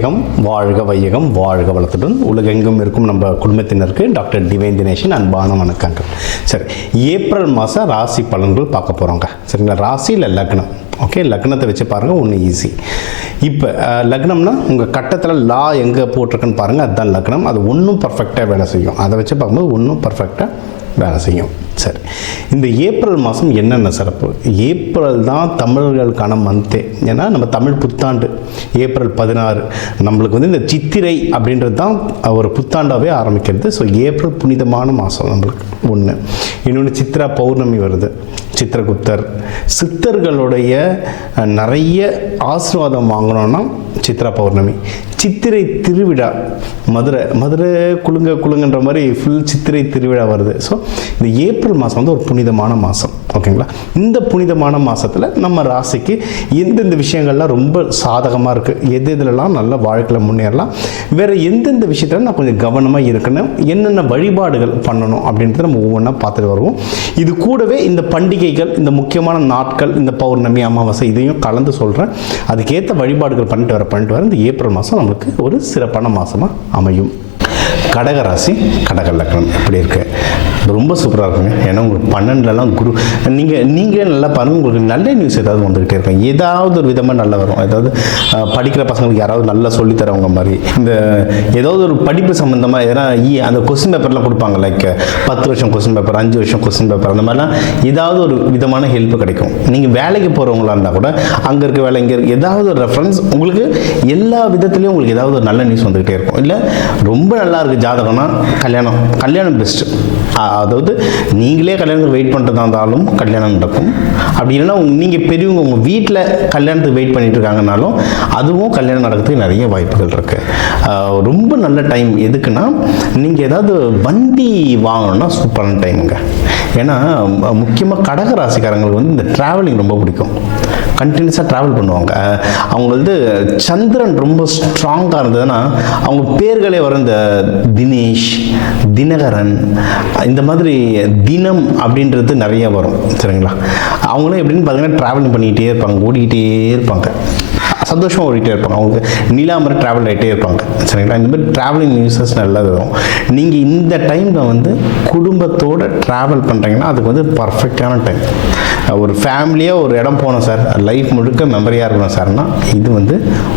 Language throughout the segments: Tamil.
வையகம் வாழ்க வையகம் வாழ்க வளத்துடன் உலகெங்கும் இருக்கும் நம்ம குடும்பத்தினருக்கு டாக்டர் டிவைன் தினேஷன் அன்பான வணக்கங்கள். சரி, ஏப்ரல் மாதம் ராசி பலன்கள் பார்க்க போகிறோங்க. சரிங்களா, ராசி இல்லை லக்னம். ஓகே, லக்னத்தை வச்சு பாருங்கள், ஒன்று ஈஸி. இப்போ லக்னம்னா உங்கள் கட்டத்தில் லா எங்கே போட்டிருக்குன்னு பாருங்கள், அதுதான் லக்னம். அது ஒன்றும் பர்ஃபெக்டாக வேலை செய்யும். அதை வச்சு பார்க்கும்போது ஒன்றும் பர்ஃபெக்டாக வேலை செய்யும். சரி, இந்த ஏப்ரல் மாதம் என்னென்ன சிறப்பு? ஏப்ரல் தான் தமிழர்களுக்கான மந்த்தே. ஏன்னா நம்ம தமிழ் புத்தாண்டு ஏப்ரல் 16. நம்மளுக்கு வந்து இந்த சித்திரை அப்படின்றது தான் ஒரு புத்தாண்டாகவே ஆரம்பிக்கிறது. ஸோ ஏப்ரல் புனிதமான மாதம் நம்மளுக்கு ஒன்று. இன்னொன்று சித்ரா பௌர்ணமி வருது, சித்திரகுப்தர். சித்தர்களுடைய நிறைய ஆசீர்வாதம் வாங்கணும்னா சித்ரா பௌர்ணமி. சித்திரை திருவிழா, மதுரை குலுங்கன்ற மாதிரி ஃபுல் சித்திரை திருவிழா வருது. ஸோ இந்த ஏப்ரல் மாதம் வந்து ஒரு புனிதமான மாதம். ஓகேங்களா, இந்த புனிதமான மாதத்தில் நம்ம ராசிக்கு எந்தெந்த விஷயங்கள்லாம் ரொம்ப சாதகமாக இருக்குது, எதுலலாம் நல்ல வாழ்க்கையில் முன்னேறலாம், வேறு எந்தெந்த விஷயத்தில் நான் கொஞ்சம் கவனமாக இருக்கணும், என்னென்ன வழிபாடுகள் பண்ணணும் அப்படின்றத நம்ம ஒவ்வொன்றா பார்த்துட்டு வருவோம். இது கூடவே இந்த பண்டிகைகள், இந்த முக்கியமான நாட்கள், இந்த பௌர்ணமி, அமாவாசை இதையும் கலந்து சொல்கிறேன். அதுக்கேற்ற வழிபாடுகள் பண்ணிட்டு வர இந்த ஏப்ரல் மாதம் நம்மளுக்கு ஒரு சிறப்பான மாதமாக அமையும். கடகராசி, கடக லக்னம் எப்படி இருக்கு? ரொம்ப சூப்பராக இருக்குங்க. ஏன்னா உங்களுக்கு 12லலாம் குரு, நீங்களே நல்லா பாருங்கள், உங்களுக்கு நல்ல நியூஸ் ஏதாவது வந்துக்கிட்டே இருக்கும். ஏதாவது ஒரு விதமாக நல்லா வரும். ஏதாவது படிக்கிற பசங்களுக்கு யாராவது நல்லா சொல்லித்தரவங்க மாதிரி, இந்த ஏதாவது ஒரு படிப்பு சம்மந்தமாக ஏன்னா அந்த கொஸ்டின் பேப்பர்லாம் கொடுப்பாங்க. லைக் 10 வருஷம் கொஸ்டின் பேப்பர், 5 வருஷம் கொஸ்டின் பேப்பர், அந்த மாதிரிலாம் ஏதாவது ஒரு விதமான ஹெல்ப் கிடைக்கும். நீங்கள் வேலைக்கு போகிறவங்களா இருந்தால் கூட அங்கே இருக்க வேலை, இங்கே இருக்க ஏதாவது ஒரு ரெஃபரன்ஸ், உங்களுக்கு எல்லா விதத்துலேயும் உங்களுக்கு ஏதாவது ஒரு நல்ல நியூஸ் வந்துக்கிட்டே இருக்கும். இல்லை ரொம்ப நல்லா இருக்குது ஜாதகம்னா கல்யாணம் பெஸ்ட்டு. அதாவது நீங்களே கல்யாணத்துக்கு வெயிட் பண்ணுறதா இருந்தாலும் கல்யாணம் நடக்கும். அப்படி இல்லைன்னா நீங்கள் பெரியவங்க உங்கள் வீட்டில் கல்யாணத்துக்கு வெயிட் பண்ணிட்டு இருக்காங்கனாலும் அதுவும் கல்யாணம் நடக்கிறதுக்கு நிறைய வாய்ப்புகள் இருக்குது. ரொம்ப நல்ல டைம். எதுக்குன்னா நீங்கள் ஏதாவது வண்டி வாங்கணும்னா சூப்பரான டைமுங்க. ஏன்னா முக்கியமாக கடக ராசிக்காரங்களுக்கு வந்து இந்த ட்ராவலிங் ரொம்ப பிடிக்கும். கண்டினியூஸாக ட்ராவல் பண்ணுவாங்க. அவங்க வந்து சந்திரன் ரொம்ப ஸ்ட்ராங்காக இருந்ததுன்னா அவங்க பேர்களே வர இந்த தினேஷ், தினகரன், இந்த மாதிரி தினம் அப்படின்றது நிறைய வரும். சரிங்களா, அவங்களும் எப்படின்னு பார்த்தீங்கன்னா ட்ராவலிங் பண்ணிக்கிட்டே இருப்பாங்க, ஓடிக்கிட்டே இருப்பாங்க, சந்தோஷமாக ஓடிட்டே இருப்பாங்க. அவங்களுக்கு நீலாமரை ட்ராவல் ஆகிட்டே இருப்பாங்க. சரிங்களா, இந்த மாதிரி ட்ராவலிங் நியூஸஸ் நல்லா வரும். நீங்கள் இந்த டைமில் வந்து குடும்பத்தோடு ட்ராவல் பண்ணுறீங்கன்னா அதுக்கு வந்து பர்ஃபெக்டான டைம். ஒரு ஃபேமிலியாக ஒரு இடம் போனோம் சார், லைஃப் முழுக்க மெமரியாக இருக்கணும் சார்னா இது வந்து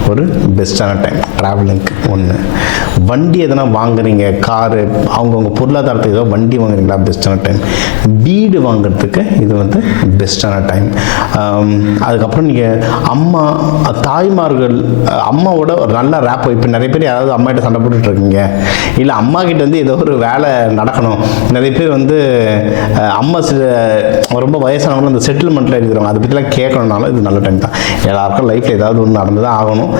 ஒரு பெஸ்ட்டான டைம் ட்ராவலிங்க்கு. ஒன்று, வண்டி எதனா வாங்குறீங்க, காரு, அவங்கவுங்க பொருளாதாரத்துக்கு ஏதோ வண்டி வாங்குறீங்களா, பெஸ்ட்டான டைம். வீடு வாங்குறதுக்கு இது வந்து பெஸ்ட்டான டைம். அதுக்கப்புறம் நீங்கள் அம்மா, தாய்மார்கள், அம்மாவோட ஒரு நல்ல ரேப். இப்போ நிறைய பேர் யாராவது அம்மா கிட்ட சண்டை போட்டுட்டு இருக்கீங்க, இல்லை அம்மா கிட்ட வந்து ஏதோ ஒரு வேலை நடக்கணும். நிறைய பேர் வந்து அம்மா ரொம்ப வயசானவங்களும் அந்த செட்டில்மெண்ட்டில் இருக்கிறவங்க அதை பற்றிலாம் கேட்கணுன்னாலும் இது நல்ல டைம் தான். எல்லாருக்கும் லைஃப்பில் ஏதாவது ஒன்று நடந்து தான் ஆகணும்.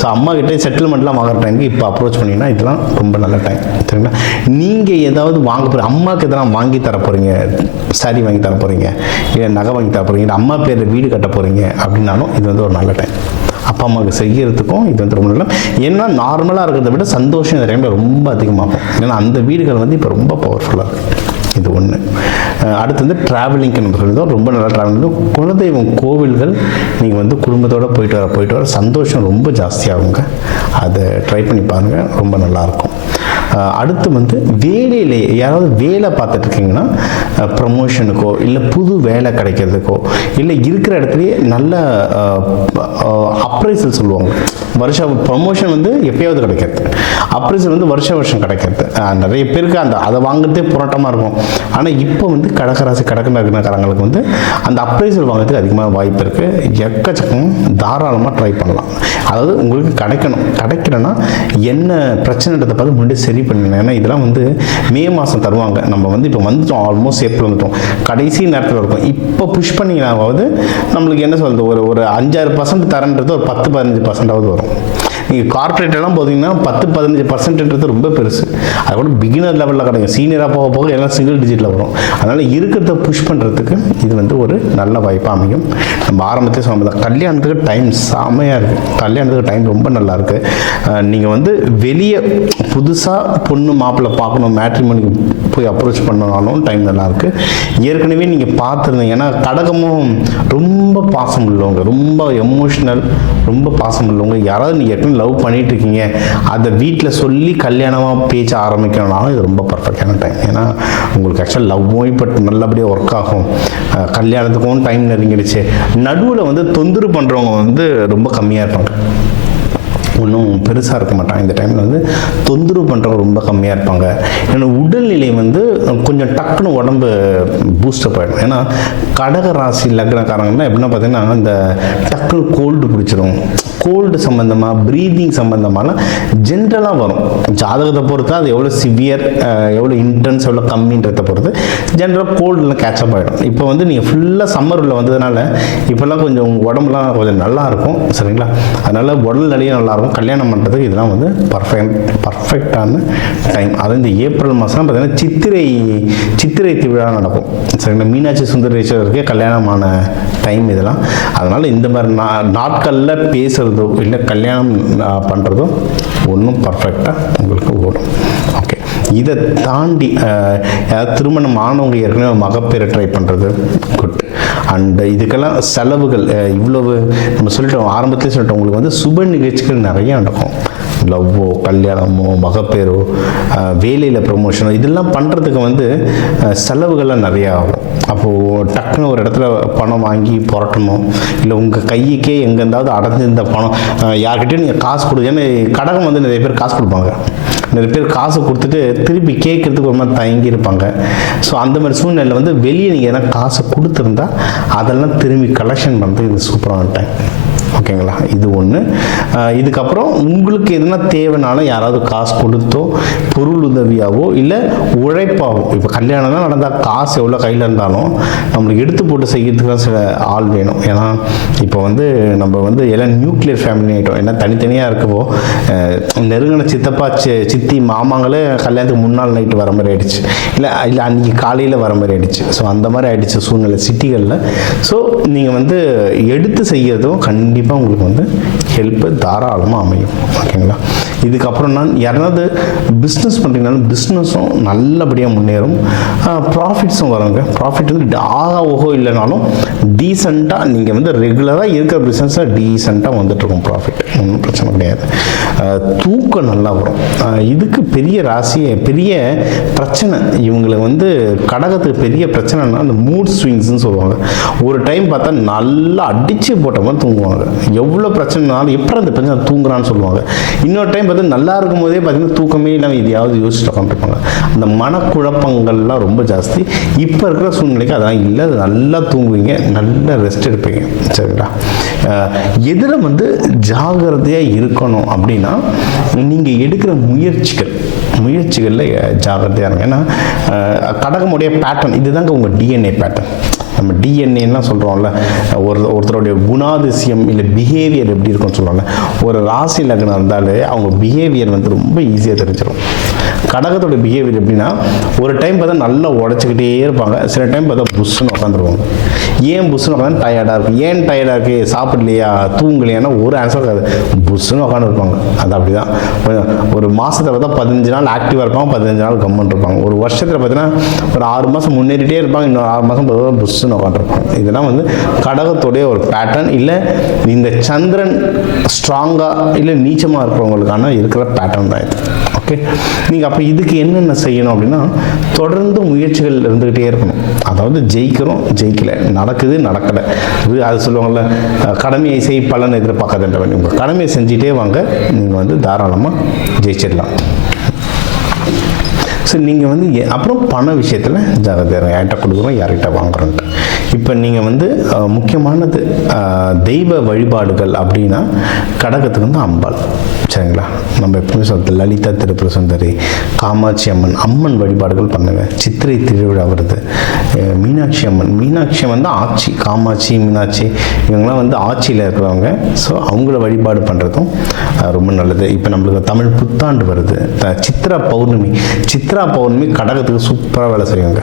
ஸோ அம்மா கிட்டே செட்டில்மெண்ட்லாம் வாங்குற டைமுக்கு இப்போ அப்ரோச் பண்ணிங்கன்னா இதெல்லாம் ரொம்ப நல்ல டைம். சரிங்களா, நீங்கள் ஏதாவது வாங்க போகிறீங்க, அம்மாவுக்கு எதனா வாங்கி தர போகிறீங்க, சாரி வாங்கி தர போகிறீங்க, இல்லை நகை வாங்கி தர போகிறீங்க, இல்லை அம்மா பேரில் வீடு கட்ட போகிறீங்க அப்படின்னாலும் இது வந்து ஒரு நல்ல டைம். அப்பா அம்மாவுக்கு செய்கிறதுக்கும் இது வந்து ரொம்ப நல்ல. ஏன்னா நார்மலாக இருக்கிறத விட சந்தோஷம் இந்த டைமில் ரொம்ப அதிகமாகும். ஏன்னா அந்த வீடுகள் வந்து இப்போ ரொம்ப பவர்ஃபுல்லாக இருக்குது. இது ஒன்று. அடுத்து வந்து ட்ராவலிங்க்கு நம்ம சொல்லியிருந்தோம், ரொம்ப நல்லா ட்ராவலிங். குலதெய்வம் கோவில்கள் நீங்கள் வந்து குடும்பத்தோடு போயிட்டு வர சந்தோஷம் ரொம்ப ஜாஸ்தியாகுங்க. அதை ட்ரை பண்ணி பாருங்கள், ரொம்ப நல்லாயிருக்கும். அடுத்து வந்து வேலையிலே யாராவது வேலை பார்த்துட்டு இருக்கீங்கன்னா ப்ரமோஷனுக்கோ, இல்லை புது வேலை கிடைக்கிறதுக்கோ, இல்லை இருக்கிற இடத்துலையே நல்ல அப்ரைசல் சொல்லுவாங்க. வருஷம் ப்ரமோஷன் வந்து எப்பயாவது கிடைக்கிறது, அப்ரைசல் வந்து வருஷம் கிடைக்கிறது. நிறைய பேருக்கு அதை வாங்குறதே போராட்டமாக இருக்கும். ஆனால் இப்போ வந்து கடகராசி கடகராசிக்காரங்களுக்கு வந்து அந்த அப்ரைசல் வாங்குறதுக்கு அதிகமாக வாய்ப்பு இருக்குது. எக்கச்சக்கம் தாராளமாக ட்ரை பண்ணலாம். அதாவது உங்களுக்கு கிடைக்கணும்னா என்ன பிரச்சனைன்றதை பார்த்து முன்னாடி சரி பண்ணிடணும். ஏன்னா இதெல்லாம் வந்து மே மாதம் தருவாங்க. நம்ம வந்து இப்போ வந்துட்டோம், ஆல்மோஸ்ட் ஏப்ரல் வந்துட்டோம், கடைசி நேரத்தில் இருக்கும். இப்போ புஷ் பண்ணிங்கனாவது நம்மளுக்கு என்ன சொல்கிறது, ஒரு 5-6% தரன்றது ஒரு 10-15% வரும். நீங்கள் கார்பரேட்டெல்லாம் போதிங்கன்னா 10-15% ரொம்ப பெருசு. அதை கூட பிகினர் லெவலில் கிடைக்கும். சீனியராக போக போக எல்லாம் சிங்கிள் டிஜிட்டில் வரும். அதனால் இருக்கிறத புஷ் பண்ணுறதுக்கு இது வந்து ஒரு நல்ல வாய்ப்பாக அமையும். நம்ம ஆரம்பத்தே சொன்னது கல்யாணத்துக்கு டைம் செமையாக இருக்குது. கல்யாணத்துக்கு டைம் ரொம்ப நல்லா இருக்குது. நீங்கள் வந்து வெளியே புதுசாக பொண்ணு மாப்பிள்ளை பார்க்கணும், மேட்ரிமோனிக்கு போய் அப்ரோச் பண்ணனாலும் டைம் நல்லாயிருக்கு. ஏற்கனவே நீங்கள் பார்த்துருந்தீங்க. ஏன்னா கடகமும் ரொம்ப பாசம் உள்ளவங்க, ரொம்ப எமோஷ்னல், ரொம்ப பாசம் உள்ளவங்க. யாராவது நீங்கள் ஏற்கனவே லவ் பண்ணிட்டு இருக்கீங்க, அதை வீட்டில் சொல்லி கல்யாணமாக பேச்ச ஆரம்பிக்கணும்னாலும் இது ரொம்ப பர்ஃபெக்டான டைம். ஏன்னா உங்களுக்கு ஆக்சுவலாக லவ்வும் இப்போ நல்லபடியாக ஒர்க் ஆகும், கல்யாணத்துக்கும் டைம் நெருங்கிடுச்சு. நடுவில் வந்து தொந்தரவு பண்ணுறவங்க வந்து ரொம்ப கம்மியாக இருப்பாங்க, ஒன்றும் பெருசாக இருக்க மாட்டாங்க. இந்த டைமில் வந்து தொந்தரவு பண்ணுறவங்க ரொம்ப கம்மியாக இருப்பாங்க. ஏன்னா உடல்நிலை வந்து கொஞ்சம் டக்குன்னு உடம்பு பூஸ்டப் ஆகிடும். ஏன்னா கடக ராசி லக்னக்காரங்கன்னா எப்படின்னா பார்த்தீங்கன்னா இந்த டக்குன்னு கோல்டு பிடிச்சிரும். கோல்டு சம்மந்தமாக, ப்ரீதிங் சம்மந்தமான ஜென்ரலாக வரும். ஜாதகத்தை பொறுத்து அது எவ்வளோ சிவியர், எவ்வளோ இன்டென்ஸ், எவ்வளோ கம்மின்றதை பொறுத்து ஜென்ரலாக கோல்டெலாம் கேட்சப் ஆகிடும். இப்போ வந்து நீங்கள் ஃபுல்லாக சம்மரில் வந்ததுனால இப்போல்லாம் கொஞ்சம் உங்கள் உடம்புலாம் கொஞ்சம் நல்லாயிருக்கும், சரிங்களா? அதனால் உடல் நிலையும் நல்லாயிருக்கும். கல்யாணம் பண்ணுறதுக்கு இதெல்லாம் வந்து பர்ஃபெக்டான டைம். அது இந்த ஏப்ரல் மாதம் பார்த்தீங்கன்னா சித்திரை திருவிழா நடக்கும், சரிங்களா? மீனாட்சி சுந்தரேஸ்வரருக்கே கல்யாணமான டைம் இதெல்லாம். அதனால் இந்த மாதிரி நாட்களில் பேசுகிறதோ இல்லை கல்யாணம் பண்ணுறதோ ஒன்றும் பர்ஃபெக்டாக உங்களுக்கு ஓடும். ஓகே, இதை தாண்டி திருமணம் ஆனவங்க ஏற்கனவே மகப்பேறு ட்ரை பண்ணுறது குட். அண்ட் இதுக்கெல்லாம் செலவுகள் இவ்வளவு நம்ம சொல்லிட்டோம், ஆரம்பத்துலேயே சொல்லிட்டோம். உங்களுக்கு வந்து சுப நிகழ்ச்சிகள் நிறைய நடக்கும். லவ்வோ, கல்யாணமோ, மகப்பேரோ, வேலையில் ப்ரொமோஷனோ, இதெல்லாம் பண்ணுறதுக்கு வந்து செலவுகள்லாம் நிறையா ஆகும். அப்போது டக்குன்னு ஒரு இடத்துல பணம் வாங்கி புரட்டணும், இல்லை உங்கள் கையுக்கே எங்கேருந்தாவது அடைஞ்சிருந்த பணம் யார்கிட்டையும் நீங்கள் காசு கொடு. ஏன்னா கடகம் வந்து நிறைய பேர் காசு கொடுப்பாங்க, நிறைய பேர் காசு கொடுத்துட்டு திருப்பி கேட்குறதுக்கு ஒரு மாதிரி தயங்கி இருப்பாங்க. ஸோ அந்த மாதிரி சூழ்நிலையில் வந்து வெளியே நீங்கள் எதனா காசு கொடுத்துருந்தா அதெல்லாம் திரும்பி கலெக்ஷன் பண்ணுறது இது சூப்பரான டைம். ஓகேங்களா? இது ஒன்று. இதுக்கப்புறம் உங்களுக்கு எதுனா தேவைனாலும் யாராவது காசு கொடுத்தோ, பொருள் உதவியாவோ, இல்லை உழைப்பாவோ. இப்போ கல்யாணம்லாம் நடந்தால் காசு எவ்வளோ கையில் இருந்தாலும் நம்மளுக்கு எடுத்து போட்டு செய்கிறதுக்கு சில ஆள் வேணும். ஏன்னா இப்போ வந்து நம்ம வந்து எல்லாம் நியூக்ளியர் ஃபேமிலி ஆகிட்டோம். ஏன்னா தனித்தனியாக இருக்கவோ நெருங்கின சித்தப்பா சித்தி மாமாங்களே கல்யாணத்துக்கு முன்னாள் நைட்டு வர மாதிரி ஆயிடுச்சு, இல்லை அன்றைக்கி காலையில் வர மாதிரி ஆயிடுச்சு. ஸோ அந்த மாதிரி ஆயிடுச்சு சூழ்நிலை சிட்டிகளில். ஸோ நீங்கள் வந்து எடுத்து செய்கிறதும் கண்டிப்பாக உங்களுக்கு வந்து ஹெல்ப்பு தாராளமாக அமையும். ஓகேங்களா? இதுக்கப்புறம் நான் யாராவது பிஸ்னஸ் பண்ணுறீங்கனாலும் பிஸ்னஸும் நல்லபடியாக முன்னேறும், ப்ராஃபிட்ஸும் வருங்க. ப்ராஃபிட் வந்து ஆகா ஓஹோ இல்லைனாலும் டீசெண்டாக நீங்கள் வந்து ரெகுலராக இருக்கிற பிஸ்னஸில் டீசெண்டாக வந்துட்டுருக்கும் ப்ராஃபிட், ஒன்றும் பிரச்சனை கிடையாது. தூக்கம் நல்லா வரும். இதுக்கு பெரிய ராசியை பெரிய பிரச்சனை இவங்களுக்கு வந்து கடகத்துக்கு பெரிய பிரச்சனைனா அந்த மூட் ஸ்விங்ஸ்ன்னு சொல்லுவாங்க. ஒரு டைம் பார்த்தா நல்லா அடித்து போட்ட மாதிரி தூங்குவாங்க. எவ்வளோ பிரச்சனைனாலும் எப்படி அந்த பிரச்சனை தூங்குறான்னு சொல்லுவாங்க. இன்னொரு டைம் பார்த்து நல்லா இருக்கும் போதே பார்த்தீங்கன்னா தூக்கமே இல்லாமல் இதையாவது யோசிச்சுட்டு உட்காந்துருப்பாங்க. அந்த மனக்குழப்பங்கள்லாம் ரொம்ப ஜாஸ்தி. இப்போ இருக்கிற சூழ்நிலைக்கு அதெல்லாம் இல்லை, அது நல்லா தூங்குவீங்க, நல்ல ரெஸ்ட் எடுப்பீங்க, சரிங்களா? எதில் வந்து ஜாகிரதையாக இருக்கணும் அப்படின்னா நீங்கள் எடுக்கிற முயற்சிகளில் ஜாகிரதையாக இருங்க. ஏன்னா கடகமுடைய பேட்டர்ன் இதுதாங்க உங்கள் டிஎன்ஏ பேட்டர்ன். நம்ம டிஎன்ஏலாம் சொல்கிறோம்ல, ஒருத்தருடைய குணாதிசயம் இல்லை பிஹேவியர் எப்படி இருக்குன்னு சொல்லுவாங்க. ஒரு ராசி லக்னம் இருந்தாலே அவங்க பிஹேவியர் வந்து ரொம்ப ஈஸியாக தெரிஞ்சிடும். கடகத்தோட பிஹேவியர் எப்படின்னா ஒரு டைம் பார்த்தா நல்லா உடச்சிக்கிட்டே இருப்பாங்க, சில டைம் பார்த்தா புஷ்ஷுன்னு உட்காந்துருவாங்க. ஏன் புஷ்ஷுன்னு உட்காந்து டயர்டாக இருக்கும், ஏன் டயர்டாக இருக்குது, சாப்பிடலையா, தூங்கலையானா ஒரு ஆன்சர் இருக்காது, புஷ்ஷுன்னு உட்காந்துருப்பாங்க. அது அப்படி தான். ஒரு மாதத்தில் பார்த்தா 15 நாள் ஆக்டிவாக இருப்பாங்க, 15 நாள் கம்முன்னு இருப்பாங்க. ஒரு வருஷத்தில் பார்த்தீங்கன்னா ஒரு 6 மாதம் முன்னேறிட்டே இருப்பாங்க, இன்னொரு 6 மாதம் பார்த்தா புஷ்ஷுன்னு உட்காந்துருப்பாங்க. இதெல்லாம் வந்து கடகத்தோடைய ஒரு பேட்டர்ன். இல்லை இந்த சந்திரன் ஸ்ட்ராங்காக இல்லை நீச்சமாக இருக்கிறவங்களுக்கான இருக்கிற பேட்டர்ன் தான் இது. ஓகே, நீங்கள் அப்போ இதுக்கு என்னென்ன செய்யணும் அப்படின்னா தொடர்ந்து முயற்சிகள் இருந்துக்கிட்டே இருக்கணும். அதாவது ஜெயிக்கிறோம், ஜெயிக்கலை, நடக்குது, நடக்கலை, அது சொல்லுவாங்கள்ல, கடமையை செய் பலன் எதிர்பார்க்காதுன்றவன். உங்கள் கடமையை செஞ்சுட்டே வாங்க, நீங்கள் வந்து தாராளமாக ஜெயிச்சிடலாம். ஸோ நீங்கள் வந்து அப்புறம் பண விஷயத்தில் ஜாகிரதையாக யார்கிட்ட கொடுக்குறோம், யார்கிட்ட வாங்குறோன்ட்டு. இப்போ நீங்கள் வந்து முக்கியமானது தெய்வ வழிபாடுகள் அப்படின்னா கடகத்துக்கு வந்து அம்பாள், சரிங்களா? நம்ம எப்பவுமே சொல்கிறது லலிதா திரிபுர சுந்தரி, காமாட்சி அம்மன் வழிபாடுகள் பண்ணுங்க. சித்திரை திருவிழா வருது, மீனாட்சி அம்மன் தான் ஆட்சி, காமாட்சி மீனாட்சி இவங்கெல்லாம் வந்து ஆட்சியில் இருக்கிறவங்க. ஸோ அவங்கள வழிபாடு பண்ணுறதும் ரொம்ப நல்லது. இப்போ நம்மளுக்கு தமிழ் புத்தாண்டு வருது, சித்திரை சித்ரா பௌர்ணமி கடகத்துக்கு சூப்பராக வேலை செய்யுங்க.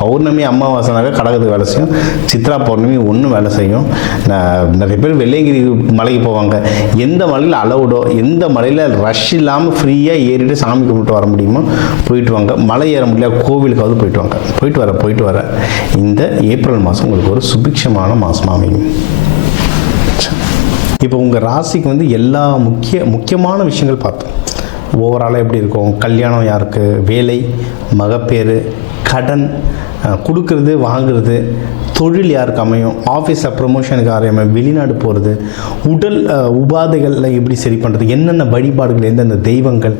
பௌர்ணமி அமாவாசைனாவே கடகத்துக்கு வேலை செய்யும். சித்ரா பௌர்ணமி ஒன்றும் வேலை செய்யும். நிறைய பேர் வெள்ளையங்கிரி மலைக்கு போவாங்க. எந்த மலையில் அலவுடோ, எந்த மலையில் ரஷ் இல்லாமல் ஃப்ரீயாக ஏறிட்டு சாமி கும்பிட்டு வர முடியுமோ போயிட்டு வாங்க. மலை ஏற முடியல கோவிலுக்காவது போயிட்டு வாங்க. போயிட்டு வர இந்த ஏப்ரல் மாதம் உங்களுக்கு ஒரு சுபிக்ஷமான மாதமாக அமையும். இப்போ உங்கள் ராசிக்கு வந்து எல்லா முக்கியமான விஷயங்கள் பார்த்தோம். ஓவராலாக எப்படி இருக்கும், கல்யாணம் யாருக்கு, வேலை, மகப்பேறு, கடன், கொடுக்கறது வாங்குறது, தொழில் யாருக்கு அமையும், ஆஃபீஸில் ப்ரொமோஷனுக்கு அமையும், வெளிநாடு போகிறது, உடல் உபாதைகளில் எப்படி சரி பண்ணுறது, என்னென்ன வழிபாடுகள், எந்தெந்த தெய்வங்கள்,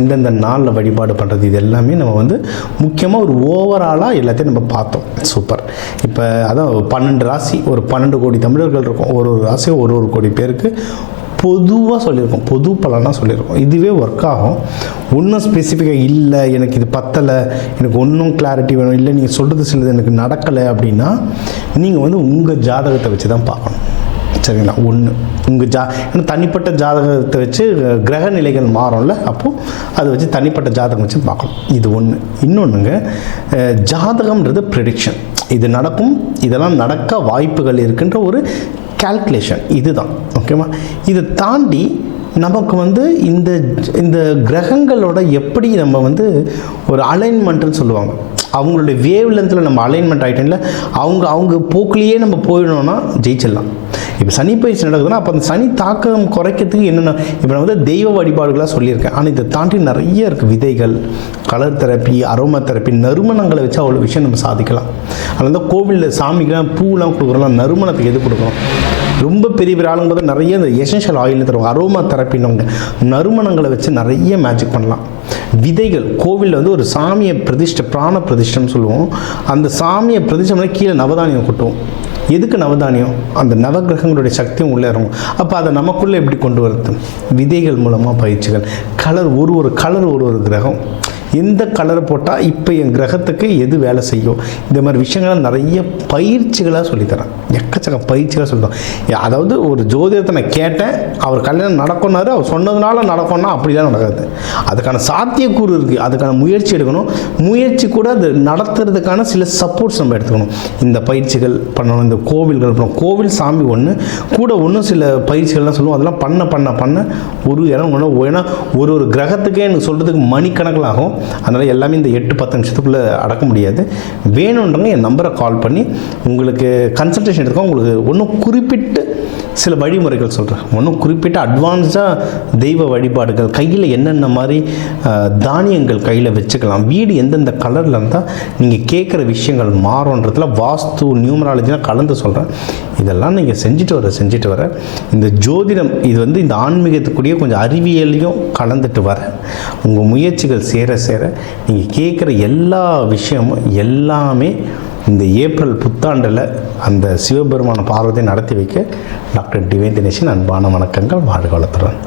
எந்தெந்த நாளில் வழிபாடு பண்ணுறது, இது எல்லாமே நம்ம வந்து முக்கியமாக ஒரு ஓவராலாக எல்லாத்தையும் நம்ம பார்த்தோம். சூப்பர். இப்போ அதான் 12 ராசி, ஒரு 12 கோடி தமிழர்கள் இருக்கும். ஒரு ராசியும் ஒரு கோடி பேருக்கு பொதுவாக சொல்லியிருக்கோம், பொது பலனாக சொல்லியிருக்கோம். இதுவே ஒர்க் ஆகும். ஒன்றும் ஸ்பெசிஃபிக்காக இல்லை, எனக்கு இது பத்தலை, எனக்கு ஒன்றும் கிளாரிட்டி வேணும், இல்லை நீங்கள் சொல்கிறது சிலது எனக்கு நடக்கலை அப்படின்னா நீங்கள் வந்து உங்கள் ஜாதகத்தை வச்சு தான் பார்க்கணும். சரிங்களா? ஒன்று உங்கள் ஏன்னா தனிப்பட்ட ஜாதகத்தை வச்சு கிரக நிலைகள் மாறும்ல, அப்போது அதை வச்சு தனிப்பட்ட ஜாதகம் வச்சு பார்க்கணும். இது ஒன்று. இன்னொன்றுங்க, ஜாதகம்ன்றது ப்ரெடிக்ஷன். இது நடக்கும், இதெல்லாம் நடக்க வாய்ப்புகள் இருக்குன்ற ஒரு கால்குலேஷன், இதுதான். ஓகேவா? இதை தாண்டி நமக்கு வந்து இந்த கிரகங்களோட எப்படி நம்ம வந்து ஒரு அலைன்மெண்ட்டுன்னு சொல்லுவாங்க, அவங்களுடைய வேவ் லென்த்தில் நம்ம அலைன்மெண்ட் ஆகிட்டோம்ல, அவங்க போக்குலேயே நம்ம போயிடணும்னா ஜெயிச்சிடலாம். இப்போ சனி பயிற்சி நடக்குதுன்னா அப்போ அந்த சனி தாக்கம் குறைக்கிறதுக்கு என்னென்ன, இப்போ நான் வந்து தெய்வ வழிபாடுகளாக சொல்லியிருக்கேன். ஆனால் இதை தாண்டி நிறைய இருக்குது. விதைகள், கலர் தெரப்பி, அரோமா தெரப்பி, நறுமணங்களை வச்சு அவ்வளோ விஷயம் நம்ம சாதிக்கலாம். அதனால தான் கோவிலில் சாமிக்கெலாம் பூலாம் கொடுக்குறோம், நறுமணத்துக்கு எது கொடுக்குறோம். ரொம்ப பெரிய ஆளுங்க போது நிறைய இந்த எசென்ஷியல் ஆயில் தருவாங்க, அரோமா தெரப்பின்னு நறுமணங்களை வச்சு நிறைய மேஜிக் பண்ணலாம். விதைகள், கோவிலில் வந்து ஒரு சாமியை பிராண பிரதிஷ்டம் சொல்லுவோம். அந்த சாமியை பிரதிஷ்டம் கீழே நவதானியம் கொட்டுவோம். எதுக்கு நவதானியம்? அந்த நவகிரகங்களுடைய சக்தியும் உள்ளே இறங்கும். அப்போ அதை நமக்குள்ளே எப்படி கொண்டு வரது? விதைகள் மூலமாக பயிற்சிகள். கலர், ஒரு கலர் ஒரு கிரகம், எந்த கலரை போட்டால் இப்போ என் கிரகத்துக்கு எது வேலை செய்யும், இந்த மாதிரி விஷயங்களை நிறைய பயிற்சிகளாக சொல்லித்தரேன். எக்கச்சக்க பயிற்சிகளாக சொல்லித்தரோம். அதாவது ஒரு ஜோதிடத்தை நான் கேட்டேன், அவர் கல்யாணம் நடக்கும்னாரு, அவர் சொன்னதுனால நடக்கும்னா அப்படிலாம் நடக்காது. அதுக்கான சாத்தியக்கூறு இருக்குது, அதுக்கான முயற்சி எடுக்கணும். முயற்சி கூட அது நடத்துறதுக்கான சில சப்போர்ட்ஸ் நம்ம எடுத்துக்கணும். இந்த பயிற்சிகள் பண்ணணும், இந்த கோவில்கள் பண்ணணும். கோவில் சாமி ஒன்று கூட ஒன்றும் சில பயிற்சிகள்லாம் சொல்லுவோம். அதெல்லாம் பண்ண ஒரு இடம் ஏன்னா ஒரு கிரகத்துக்கே எனக்கு சொல்கிறதுக்கு மணிக்கணக்கில் ஆகும். அதனால் எல்லாமே இந்த 8-10 நிமிஷத்துக்குள்ளே அடக்க முடியாது. வேணுன்றவங்க என் நம்பரை கால் பண்ணி உங்களுக்கு கன்சல்டேஷன் எடுத்துக்கோங்க. உங்களுக்கு ஒன்றும் குறிப்பிட்டு சில வழிமுறைகள் சொல்கிறேன். ஒன்றும் குறிப்பிட்ட அட்வான்ஸ்டாக தெய்வ வழிபாடுகள், கையில் என்னென்ன மாதிரி தானியங்கள் கையில் வச்சுக்கலாம், வீடு எந்தெந்த கலரில் இருந்தால் நீங்கள் கேட்குற விஷயங்கள் மாறுன்றதுல வாஸ்து, நியூமராலஜிலாம் கலந்து சொல்கிறேன். இதெல்லாம் நீங்கள் செஞ்சுட்டு வர இந்த ஜோதிடம், இது வந்து இந்த ஆன்மீகத்துக்குரிய கொஞ்சம் அறிவியலையும் கலந்துட்டு வர உங்கள் முயற்சிகள் சேர நீங்கள் கேட்குற எல்லா விஷயமும் எல்லாமே இந்த ஏப்ரல் புத்தாண்டில் அந்த சிவபெருமான பார்வதியை நடத்தி வைக்க டாக்டர் டிவைன் தினேஷன் அன்பான வணக்கங்கள். வாழ்க வளத்துடன்.